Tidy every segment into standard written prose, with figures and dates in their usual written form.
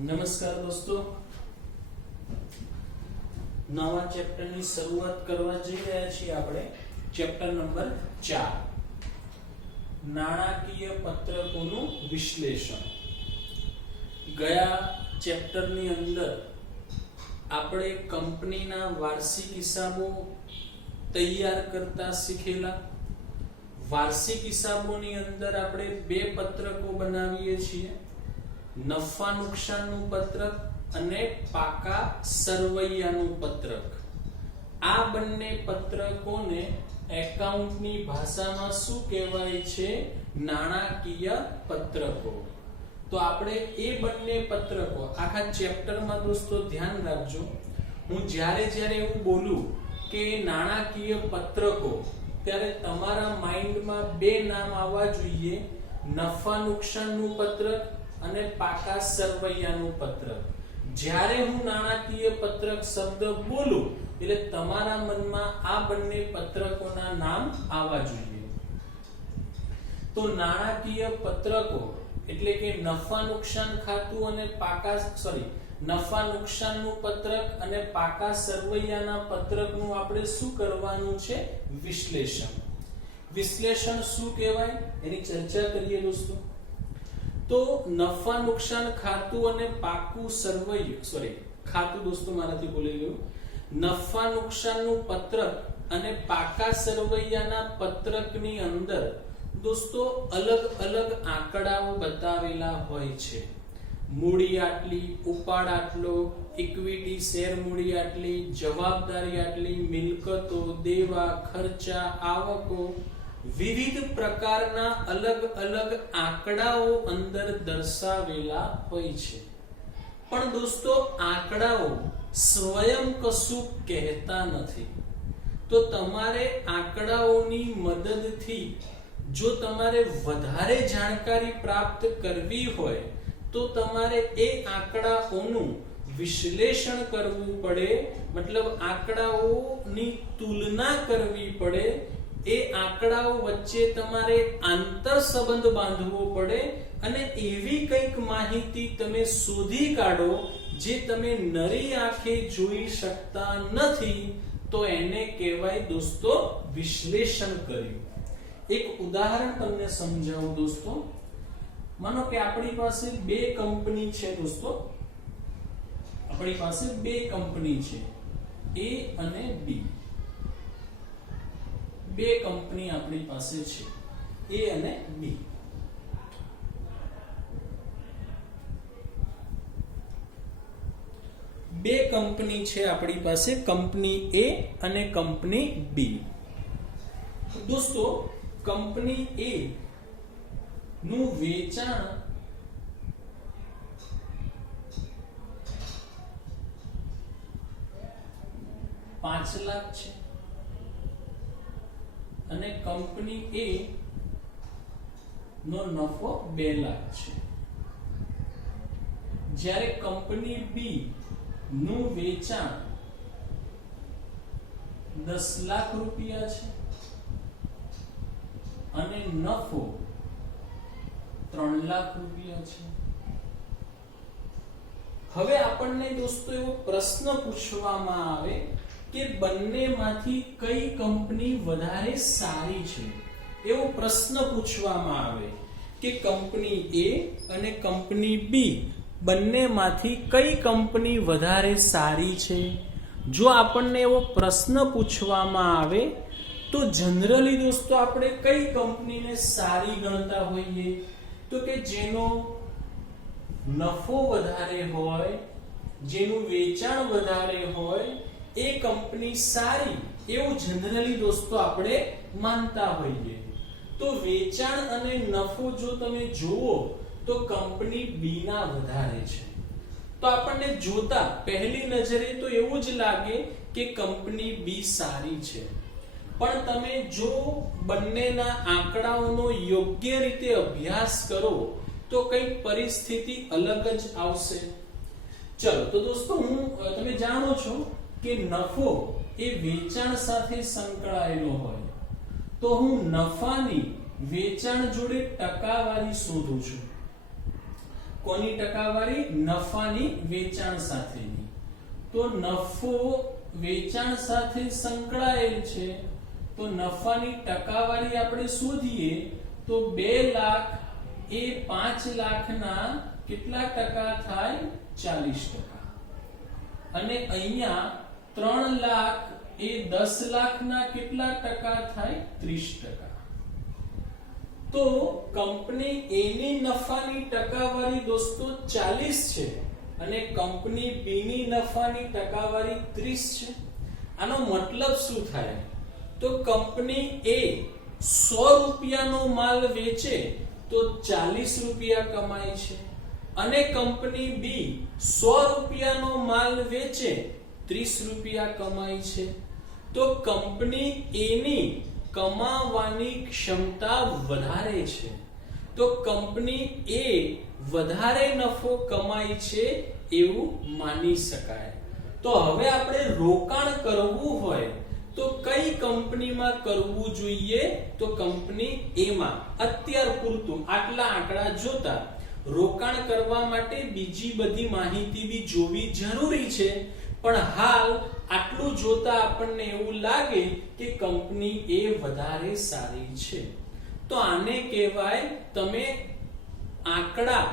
નમસ્કાર દોસ્તો, નવા ચેપ્ટરની શરૂઆત કરવા જઈ રહ્યા છીએ આપણે. ચેપ્ટર નંબર 4 નાણાકીય પત્રકોનું વિશ્લેષણ. ગયા ચેપ્ટરની અંદર આપણે કંપનીના વાર્ષિક હિસાબો તૈયાર કરતા શીખેલા. વાર્ષિક હિસાબોની અંદર આપણે બે પત્રકો બનાવીએ છીએ, નફા નુકસાનનું પત્રક અને પાકા સરવૈયાનું પત્રક. આ બંને પત્રકોને એકાઉન્ટની ભાષામાં શું કહેવાય છે? નાણાકીય પત્રકો. તો આપણે એ બંને પત્રકો આખા ચેપ્ટરમાં દોસ્તો ધ્યાન રાખજો. હું જ્યારે એવું બોલું કે નાણાકીય પત્રકો, ત્યારે તમારા માઇન્ડમાં બે નામ આવવા જોઈએ, નફા નુકસાનનું પત્રક અને પાકા સરવૈયાનું પત્રક. જ્યારે હું નાણાકીય પત્રક શબ્દ બોલું એટલે તમારા મનમાં આ બંને પત્રકોના નામ આવવા જોઈએ. તો નાણાકીય પત્રકો એટલે કે નફા નુકસાન ખાતું અને નફા નુકસાનનું પત્રક અને પાકા સરવૈયાના પત્રકનું આપણે શું કરવાનું છે? વિશ્લેષણ. વિશ્લેષણ શું કહેવાય એની ચર્ચા કરીએ દોસ્તો. તો નફા નુકસાન ખાતું અને પાકું સરવૈયું ખાતું દોસ્તો મારાથી ભૂલી ગયું. નફા નુકસાનનું પત્રક અને પાકા સરવૈયાના પત્રકની અંદર દોસ્તો અલગ અલગ આંકડાઓ બતાવેલા હોય છે. મૂડી આટલી, ઉપાડ આટલો, ઇક્વિટી શેર મૂડી આટલી, જવાબદારી આટલી, મિલકતો, દેવા, ખર્ચા, આવકો, વિવિધ પ્રકારના અલગ અલગ આંકડાઓ અંદર દર્શાવેલા હોય છે. પણ દોસ્તો આંકડાઓ સ્વયં કશું કહેતા નથી. તો તમારે આંકડાઓની મદદથી જો તમારે વધારે જાણકારી પ્રાપ્ત કરવી હોય તો તમારે એ આંકડાઓનું વિશ્લેષણ કરવું પડે, મતલબ આંકડાઓની તુલના કરવી પડે. એ આંકડાઓ વચ્ચે તમારે આંતર સંબંધ બાંધવો પડે અને એવી કંઈક માહિતી તમે શોધી કાઢો જે તમે નરી આંખે જોઈ શકતા નથી. તો એને કહેવાય દોસ્તો વિશ્લેષણ કર્યું. એક ઉદાહરણ તમને સમજાવું દોસ્તો. માનો કે આપણી પાસે બે કંપની છે દોસ્તો. આપણી પાસે બે કંપની છે, A અને B. બે કંપની આપણી પાસે છે, A અને B. બે કંપની છે આપણી પાસે, કંપની A અને કંપની B. દોસ્તો કંપની A નું વેચાણ 5 લાખ છે અને કંપની A નો નફો 2 લાખ છે. જ્યારે કંપની B નું વેચાણ 10 લાખ રૂપિયા છે અને નફો 3 લાખ રૂપિયા છે. હવે આપણને દોસ્તો એવો પ્રશ્ન પૂછવામાં આવે કે બંનેમાંથી કઈ કંપની વધારે સારી છે. એવો પ્રશ્ન પૂછવામાં આવે કે કંપની A અને કંપની B બંનેમાંથી કઈ કંપની વધારે સારી છે. જો આપણને એવો પ્રશ્ન પૂછવામાં આવે તો જનરલી દોસ્તો આપણે કઈ કંપનીને સારી ગણતા હોઈએ? તો કે જેનો નફો વધારે હોય, જેનું વેચાણ વધારે હોય, એ કંપની સારી, એવું જનરલી દોસ્તો આપણે માનતા હોઈએ. તો વેચાણ અને નફો જો તમે જુઓ તો કંપની B ના વધારે છે. તો આપણને જોતા પહેલી નજરે તો એવું જ લાગે કે કંપની B સારી છે. પણ તમે જો બંનેના આંકડાઓનો યોગ્ય રીતે અભ્યાસ કરો તો કઈ પરિસ્થિતિ અલગ જ આવશે. ચલો તો દોસ્તો તમે જાણો છો કે નફો એ વેચાણ સાથે સંકળાયેલો હોય, તો હું નફાની વેચાણ જોડે ટકાવારી શોધું છું. કોની ટકાવારી? નફાની વેચાણ સાથેની. તો નફો વેચાણ સાથે સંકળાયેલ છે, તો નફાની ટકાવારી આપણે શોધીએ તો 2 લાખ એ 5 લાખના કેટલા ટકા થાય? 40%. અને અહીંયા 3 લાખ એ 10 લાખના કેટલા ટકા થાય? 30%. તો કંપની એ ની નફાની ટકાવારી દોસ્તો 40 છે અને કંપની બી ની નફાની ટકાવારી 30 છે. આનો મતલબ શું થાય? તો કંપની એ 100 રૂપિયાનો માલ વેચે તો 40 રૂપિયા કમાય છે અને કંપની બી 100 રૂપિયાનો માલ વેચે 30 રૂપિયા કમાય છે. તો કંપની એ ની કમાવાની ક્ષમતા વધારે છે, તો કંપની એ વધારે નફો કમાય છે એવું માની શકાય. તો હવે આપણે રોકાણ કરવું હોય તો કઈ કંપનીમાં કરવું જોઈએ? તો કંપની એ માં. અત્યાર પૂરતું આટલા આંકડા જોતા રોકાણ કરવા માટે બીજી બધી માહિતી બી જોવી જરૂરી છે, પણ હાલ આટલું જોતા આપણને એવું લાગે કે કંપની એ વધારે સારી છે. તો આને કહેવાય તમે આંકડા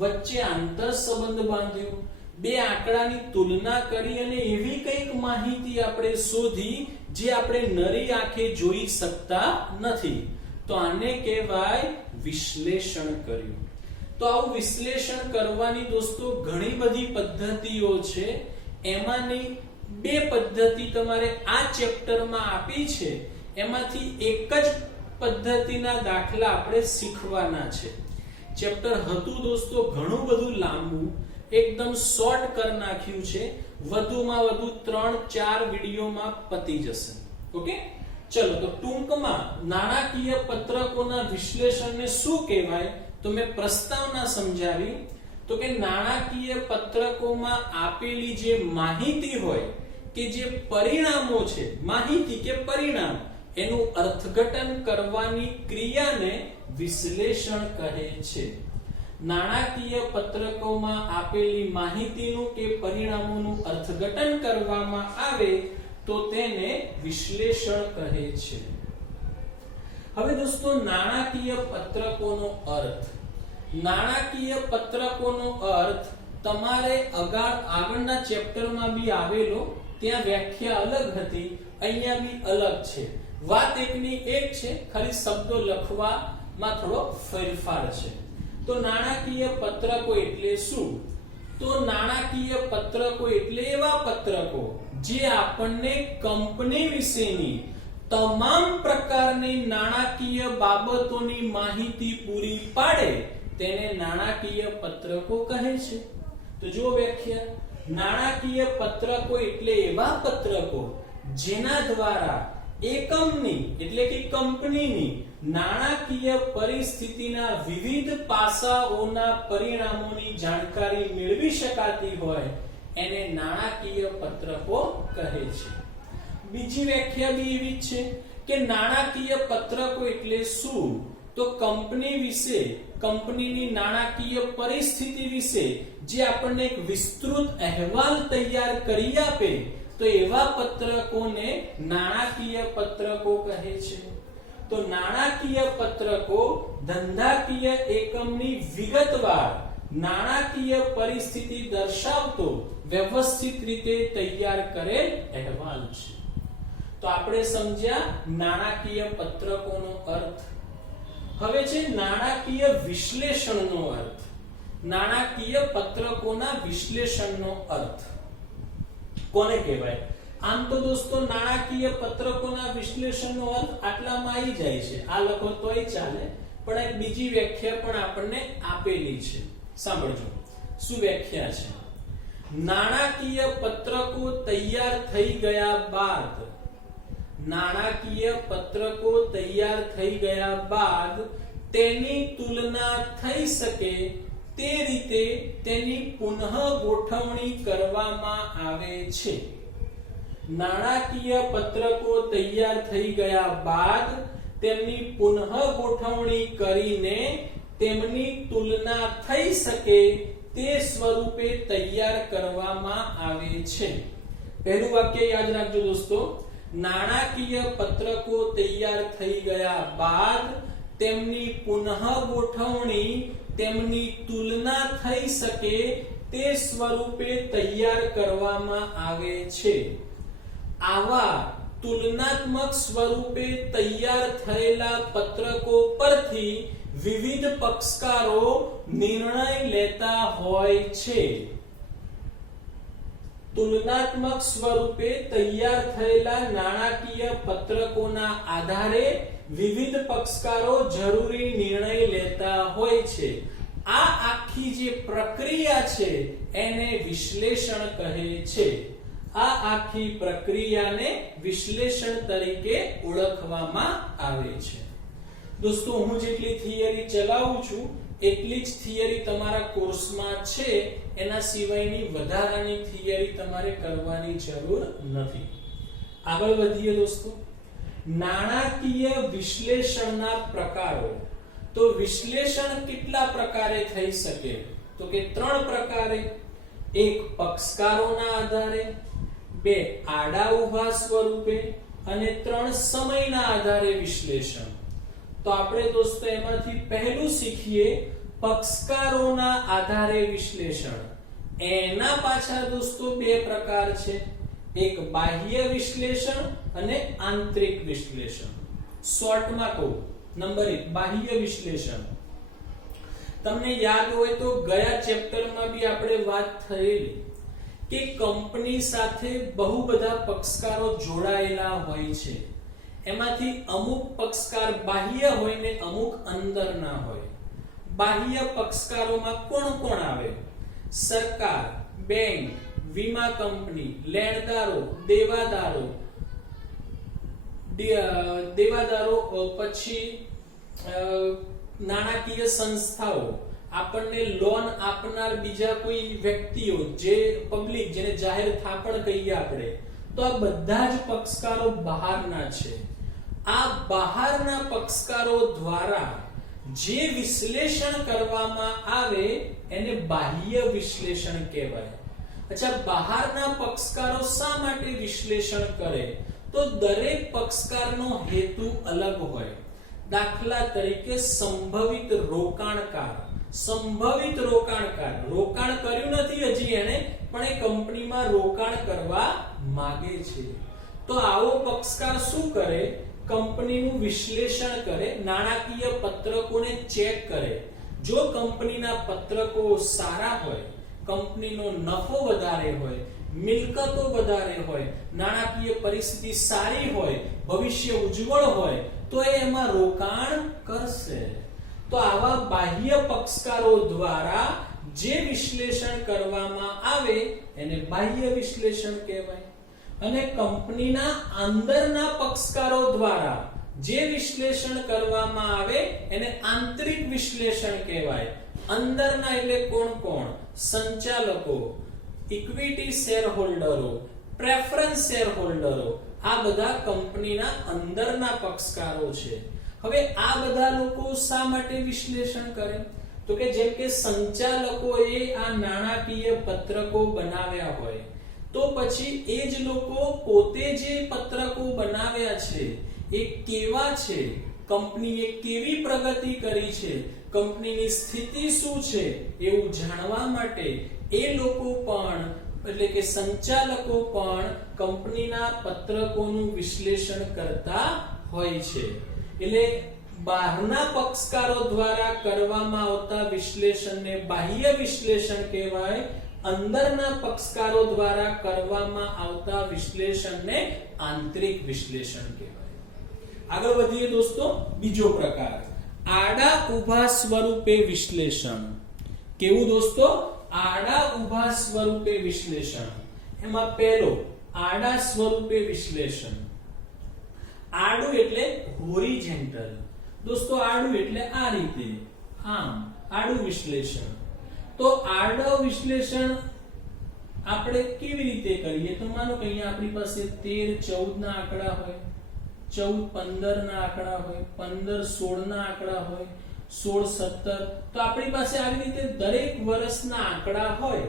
વચ્ચે આંતર સંબંધ બાંધ્યો, બે આંકડાની તુલના કરી અને એવી કંઈક માહિતી આપણે શોધી જે આપણે નરી આંખે જોઈ શકતા નથી. તો આને કહેવાય વિશ્લેષણ કર્યું. તો આવું વિશ્લેષણ કરવાની દોસ્તો ઘણી બધી પદ્ધતિઓ છે. એમાંની 2 પદ્ધતિ તમારે આ ચેપ્ટરમાં આપી છે, એમાંથી એક જ પદ્ધતિના દાખલા આપણે શીખવાના છે. ચેપ્ટર હતું દોસ્તો ઘણું બધું લાંબુ, એકદમ શોર્ટ કરી નાખ્યું છે. વધુમાં વધુ 3-4 વિડિયોમાં પતી જશે. ઓકે, ચલો તો ટૂંકમાં નાણાકીય પત્રકોના વિશ્લેષણને શું કહેવાય તો મેં પ્રસ્તાવના સમજાવી. તો કે નાણાકીય પત્રકોમાં આપેલી જે માહિતી હોય કે જે પરિણામો છે, માહિતી કે પરિણામ, એનું અર્થઘટન કરવાની ક્રિયાને વિશ્લેષણ કહે છે. નાણાકીય પત્રકોમાં આપેલી માહિતીનું કે પરિણામોનું અર્થઘટન કરવામાં આવે તો તેને વિશ્લેષણ કહે છે. હવે દોસ્તો નાણાકીય પત્રકોનો અર્થ. નાણાકીય પત્રકોનો અર્થ તમારે આગળના ચેપ્ટરમાં બી આવેલો, ત્યાં વ્યાખ્યા અલગ હતી, અહીંયા બી અલગ છે. વાત એકની એક છે, ખાલી શબ્દો લખવામાં થોડો ફેરફાર છે. તો નાણાકીય પત્રકો એટલે શું? તો નાણાકીય પત્રકો એટલે એવા પત્રકો જે આપણને કંપની વિશેની તમામ પ્રકારની નાણાકીય બાબતોની માહિતી પૂરી પાડે તેને નાણાકીય પત્રકો કહે છે. તો જો વ્યાખ્યા, નાણાકીય પત્રકો એટલે એવા પત્રકો જેના દ્વારા એકમની એટલે કે કંપનીની નાણાકીય પરિસ્થિતિના વિવિધ પાસાઓના પરિણામોની જાણકારી મેળવી શકાતી હોય એને નાણાકીય પત્રકો કહે છે. બીજી વ્યાખ્યા બી એવી છે કે નાણાકીય પત્રકો એટલે શું? તો કંપની વિશે, કંપનીની નાણાકીય પરિસ્થિતિ વિશે જે આપણને એક વિસ્તૃત અહેવાલ તૈયાર કરી આપે તો એવા પત્રકોને નાણાકીય પત્રકો કહે છે. તો નાણાકીય પત્રકો ધંધાકીય એકમની વિગતવાર નાણાકીય પરિસ્થિતિ દર્શાવતો વ્યવસ્થિત રીતે તૈયાર કરેલ અહેવાલ છે. તો આપણે સમજ્યા નાણાકીય પત્રકોનો અર્થ. હવે છે નાણાકીય વિશ્લેષણનો અર્થ. નાણાકીય પત્રકોના વિશ્લેષણનો અર્થ કોને કહેવાય? આમ તો દોસ્તો નાણાકીય પત્રકોના વિશ્લેષણનો અર્થ આટલામાં આવી જાય છે, આ લખો તોય ચાલે, પણ એક બીજી વ્યાખ્યા પણ આપણને આપેલી છે. સાંભળજો શું વ્યાખ્યા છે. નાણાકીય પત્રકો તૈયાર થઈ ગયા બાદ, નાણાકીય પત્રકો તૈયાર થઈ ગયા બાદ તેની તુલના થઈ શકે તે રીતે તેની પુનઃ ગોઠવણી કરવામાં આવે છે. નાણાકીય પત્રકો તૈયાર થઈ ગયા બાદ તેમની પુનઃ ગોઠવણી કરીને તેમની તુલના થઈ શકે તે સ્વરૂપે તૈયાર કરવામાં આવે છે. પહેલું વાક્ય યાદ રાખજો દોસ્તો, નાણાકીય પત્રકો તૈયાર થઈ ગયા બાદ તેમની પુનઃ ગોઠવણી તેમની તુલના થઈ શકે તે સ્વરૂપે તૈયાર કરવામાં આવે છે. આવા તુલનાત્મક સ્વરૂપે તૈયાર થયેલા પત્રકો પરથી વિવિધ પક્ષકારો નિર્ણય લેતા હોય છે. તુલનાત્મક સ્વરૂપે તૈયાર થયેલા નાણાકીય પત્રકોના આધારે વિવિધ પક્ષકારો જરૂરી નિર્ણય લેતા હોય છે. આ આખી જે પ્રક્રિયા છે એને વિશ્લેષણ કહે છે. આ આખી પ્રક્રિયાને વિશ્લેષણ તરીકે ઓળખવામાં આવે છે. દોસ્તો, હું જેટલી થિયરી ચલાવું છું એટલી જ થિયરી તમારા કોર્સમાં છે, એના સિવાયની વધારાની થિયરી તમારે કરવાની જરૂર નથી. આગળ વધીએ દોસ્તો. નાણાકીય વિશ્લેષણના પ્રકારો. તો વિશ્લેષણ કેટલા પ્રકારે થઈ શકે? તો કે 3 પ્રકારે. એક પક્ષકારોના આધારે, 2 આડા ઊભા સ્વરૂપે અને 3 સમયના આધારે વિશ્લેષણ. તો આપણે દોસ્તો એમાંથી પહેલું શીખીએ પક્ષકારોના આધારે વિશ્લેષણ. એના પાછા દોસ્તો 2 પ્રકાર છે, એક બાહ્ય વિશ્લેષણ અને આંતરિક વિશ્લેષણ. શોર્ટમાં કહું, નંબર 1 બાહ્ય વિશ્લેષણ. તમને યાદ હોય તો ગયા ચેપ્ટરમાં બી આપણે વાત થયેલી કે કંપની સાથે બહુ બધા પક્ષકારો જોડાયેલા હોય છે. એમાંથી અમુક પક્ષકાર બાહ્ય હોય ને અમુક અંદરના હોય. બાહ્ય પક્ષકારોમાં કોણ કોણ આવે? સરકાર, બેંક, વીમા કંપની, લેણદારો, દેવાદારો, પછી નાણાકીય સંસ્થાઓ, આપણને લોન આપનાર બીજા કોઈ વ્યક્તિઓ, જે પબ્લિક, જેને જાહેર થાપણ કહીએ આપણે. તો આ બધા જ પક્ષકારો બહારના છે. આ બહારના પક્ષકારો દ્વારા જે વિશ્લેષણ કરવામાં આવે એને બાહ્ય વિશ્લેષણ કહેવાય. અચ્છા, બહારના પક્ષકારો શા માટે વિશ્લેષણ કરે? તો દરેક પક્ષકારનો હેતુ અલગ હોય. દાખલા તરીકે સંભવિત રોકાણકાર રોકાણ કર્યું નથી હજી એને, પણ એ કંપનીમાં રોકાણ કરવા માંગે છે. તો આવો પક્ષકાર શું કરે? કંપનીનું વિશ્લેષણ કરે, નાણાકીય પત્રકોને ચેક કરે. જો કંપનીના પત્રકો સારા હોય, કંપનીનો નફો વધારે હોય, મિલકતો વધારે હોય, નાણાકીય પરિસ્થિતિ સારી હોય, ભવિષ્ય ઉજ્જવળ હોય, તો એમાં રોકાણ કરશે. તો આવા બાહ્ય પક્ષકારો દ્વારા જે વિશ્લેષણ કરવામાં આવે એને બાહ્ય વિશ્લેષણ કહેવાય. અને કંપનીના અંદરના પક્ષકારો દ્વારા જે વિશ્લેષણ કરવામાં આવે એને આંતરિક વિશ્લેષણ કહેવાય. અંદરના એટલે કોણ કોણ? સંચાલકો, ઇક્વિટી શેર હોલ્ડરો, પ્રેફરન્સ શેર હોલ્ડરો, આ બધા કંપનીના અંદરના પક્ષકારો છે. હવે આ બધા લોકો શા માટે વિશ્લેષણ કરે? તો કે જેમ કે સંચાલકોએ આ નાણાકીય પત્રકો બનાવ્યા હોય, તો પછી એ જ લોકો પોતે જે પત્રકો બનાવ્યા છે એ કેવા છે, કંપનીએ કેવી પ્રગતિ કરી છે, કંપનીની સ્થિતિ શું છે, એવું જાણવા માટે એ લોકો પણ, એટલે કે સંચાલકો પણ કંપનીના પત્રકોનું વિશ્લેષણ કરતા હોય છે. એટલે બહારના પક્ષકારો દ્વારા કરવામાં આવતા વિશ્લેષણને બાહ્ય વિશ્લેષણ કહેવાય. અંદરના પક્ષકારો દ્વારા કરવામાં આવતા વિશ્લેષણને આંતરિક વિશ્લેષણ કહેવાય. આગળ વધીએ દોસ્તો. બીજો પ્રકાર, આડા ઊભા સ્વરૂપે વિશ્લેષણ. કેવું દોસ્તો? આડા ઊભા સ્વરૂપે વિશ્લેષણ. એમાં પહેલો આડા સ્વરૂપે વિશ્લેષણ. આડું એટલે હોરિઝોન્ટલ. દોસ્તો આડું એટલે આ રીતે, આમ આડું વિશ્લેષણ. તો આડા વિશ્લેષણ આપણે કેવી રીતે કરીએ? તો માનો કે અહીંયા આપણી પાસે 13, 14 ના આંકડા હોય, 14, 15 ના આંકડા હોય, 15, 16 ના આંકડા હોય, 16, 17 તો આપણી પાસે આવી રીતે દરેક વર્ષના આંકડા હોય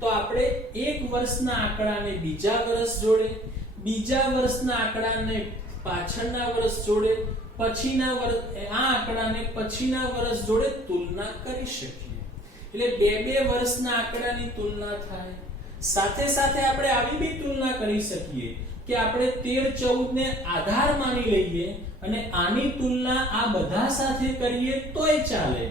તો આપણે એક વર્ષના આંકડાને બીજા વર્ષ જોડે, બીજા વર્ષના આંકડાને પાછળના વર્ષ જોડે, પછીના વર્ષ આ આંકડાને પછીના વર્ષ જોડે તુલના કરી શકીએ. એટલે બે વર્ષના આંકડાની તુલના થાય. સાથે સાથે આપણે આવી બી તુલના કરી શકીએ કે આપણે 13, 14 ને આધાર માની લઈએ અને આની તુલના આ બધા સાથે કરીએ તોય ચાલે.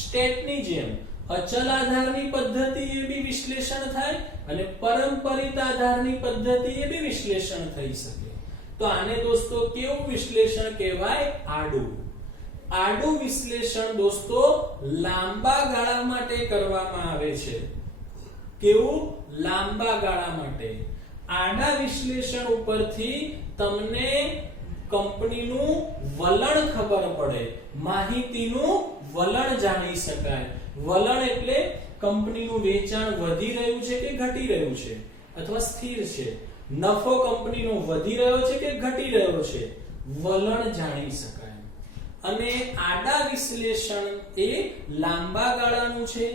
સ્ટેટની જેમ અચલ આધારની પદ્ધતિએ બી વિશ્લેષણ થાય અને પરંપરિત આધારની પદ્ધતિએ બી વિશ્લેષણ થઈ શકે. તો આને દોસ્તો કેવું વિશ્લેષણ કહેવાય? આડું. આડું વિશ્લેષણ દોસ્તો લાંબા ગાળા માટે કરવામાં આવે છે. કેવું? લાંબા ગાળા માટે. આડા વિશ્લેષણ ઉપરથી તમને કંપનીનું વલણ ખબર પડે, માહિતીનું વલણ જાણી શકાય. વલણ એટલે કંપનીનું વેચાણ વધી રહ્યું છે કે ઘટી રહ્યું છે અથવા સ્થિર છે, નફો કંપનીનો વધી રહ્યો છે કે ઘટી રહ્યો છે, વલણ જાણી શકાય. અને આડા વિશ્લેષણ એ લાંબા ગાળાનું છે,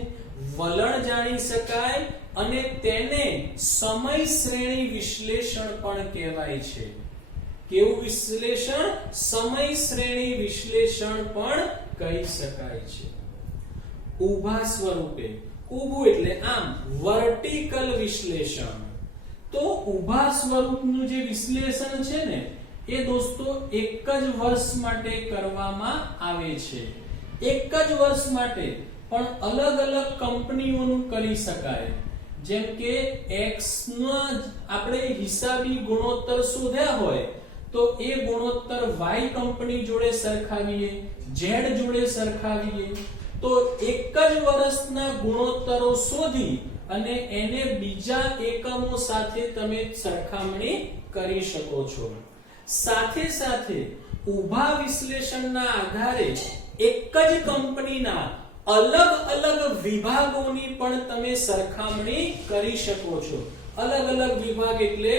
વલણ જાણી શકાય અને તેને સમય શ્રેણી વિશ્લેષણ પણ કહેવાય છે. કેવું વિશ્લેષણ? સમય શ્રેણી વિશ્લેષણ પણ કહી શકાય છે. ઊભા સ્વરૂપે, ઊભું એટલે આમ વર્ટિકલ વિશ્લેષણ. તો ઊભા સ્વરૂપનું જે વિશ્લેષણ છે ને એ દોસ્તો એક જ વર્ષ માટે કરવામાં આવે છે. એક જ વર્ષ માટે પણ અલગ અલગ કંપનીઓનું કરી શકાય. જેમ કે x નો આપણે હિસાબી ગુણોત્તર શોધ્યા હોય તો એ ગુણોત્તર y કંપની જોડે સરખાવીએ, z જોડે સરખાવીએ તો એક જ વર્ષના ગુણોત્તરો શોધી અને એને બીજા એકમો સાથે તમે સરખામણી કરી શકો છો. સાથે સાથે ઊભા વિશ્લેષણના આધારે એક જ કંપનીના અલગ અલગ વિભાગોની પણ તમે સરખામણી કરી શકો છો. અલગ અલગ વિભાગ એટલે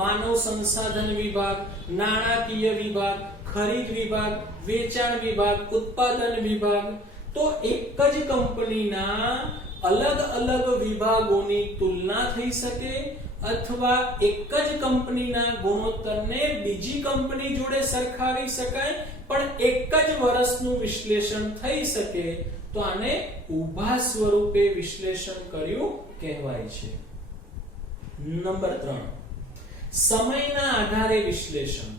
માનવ સંસાધન વિભાગ, નાણાકીય વિભાગ, ખરીદ વિભાગ, વેચાણ વિભાગ, ઉત્પાદન વિભાગ. તો એક જ કંપનીના અલગ અલગ વિભાગોની તુલના થઈ શકે અથવા એક જ કંપનીના ગુણોત્તરને બીજી કંપની જોડે સરખાવી શકાય પણ એક જ વર્ષનું વિશ્લેષણ થઈ શકે તો આને ઊભા સ્વરૂપે વિશ્લેષણ કર્યું કહેવાય છે. નંબર 3 સમયના આધારે વિશ્લેષણ.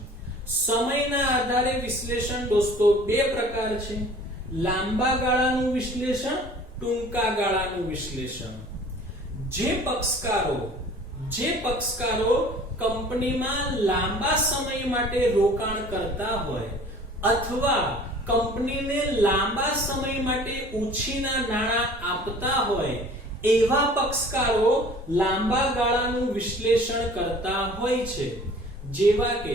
સમયના આધારે વિશ્લેષણ દોસ્તો બે પ્રકાર છે. લાંબા ગાળાનું વિશ્લેષણ, ટૂંકા ગાળાનું વિશ્લેષણ. જે પક્ષકારો કંપનીમાં લાંબા સમય માટે રોકાણ કરતા હોય અથવા કંપનીને લાંબા સમય માટે ઉછીના નાણાં આપતા હોય એવા પક્ષકારો લાંબા ગાળાનું વિશ્લેષણ કરતા હોય છે. જેવા કે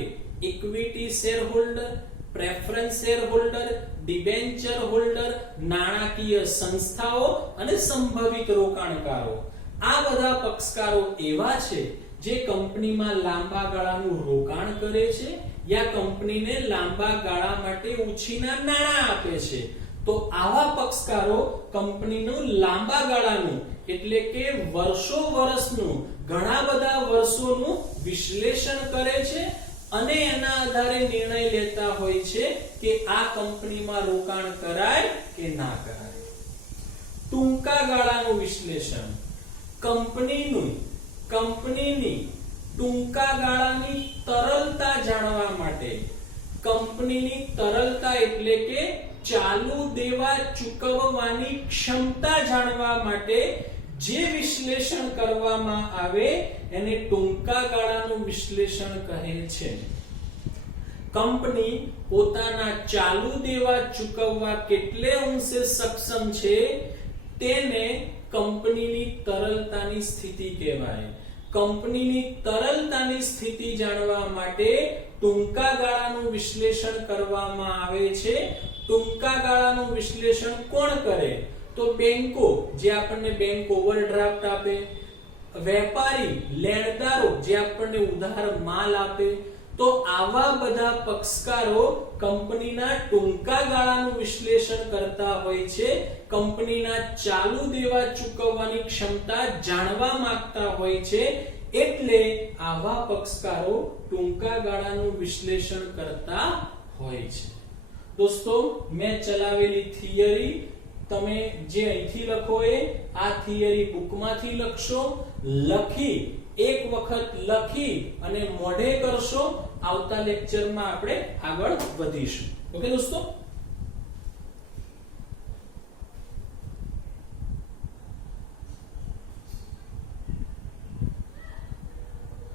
equity share holder, preference share holder, debenture holder, નાણાકીય સંસ્થાઓ અને સંભવિત રોકાણકારો. આ બધા પક્ષકારો એવા છે જે કંપનીમાં લાંબા ગાળાનું રોકાણ કરે છે યા કંપનીને લાંબા ગાળા માટે ઉછીના નાણાં આપે છે. તો આવા પક્ષકારો કંપનીનું લાંબા ગાળાનું એટલે કે વર્ષોનું, ઘણા બધા વર્ષોનું વિશ્લેષણ કરે છે અને એના આધારે નિર્ણય લેતા હોય છે કે આ કંપનીમાં રોકાણ કરાય કે ના કરાય. ટૂંકા ગાળાનું વિશ્લેષણ. કંપનીની ટૂંકા ગાળાની તરલતા જાણવા માટે, કંપનીની તરલતા એટલે કે ચાલુ દેવા ચૂકવવાની ક્ષમતા જાણવા માટે જે વિશ્લેષણ કરવામાં આવે એને ટૂંકા ગાળાનું વિશ્લેષણ કહે છે. કંપની પોતાના ચાલુ દેવા ચૂકવવા કેટલે અંશે સક્ષમ છે તેને કંપનીની તરલતાની સ્થિતિ કહેવાય. કંપનીની તરલતાની સ્થિતિ જાણવા માટે ટૂંકા ગાળાનું વિશ્લેષણ કરવામાં આવે છે. ટૂંકા ગાળાનું વિશ્લેષણ કોણ કરે? તો બેંકો, જે આપણને બેંક ઓવરડ્રાફ્ટ આપે, વેપારી લેણદારો જે આપણને ઉધાર માલ આપે, તો આવા બધા પક્ષકારો કંપનીના ટૂંકા ગાળાનું વિશ્લેષણ કરતા હોય છે, કંપનીના ચાલુ દેવા ચૂકવવાની ક્ષમતા જાણવા માંગતા હોય છે, એટલે આવા પક્ષકારો ટૂંકા ગાળાનું વિશ્લેષણ કરતા હોય છે. દોસ્તો, મેં ચલાવેલી થિયરી તમે જે અહીંથી લખો એ આ થિયરી બુકમાંથી લખશો, લખી એક વખત લખી અને મોઢે કરશો. આવતા લેક્ચરમાં આપણે આગળ વધીશું. ઓકે દોસ્તો.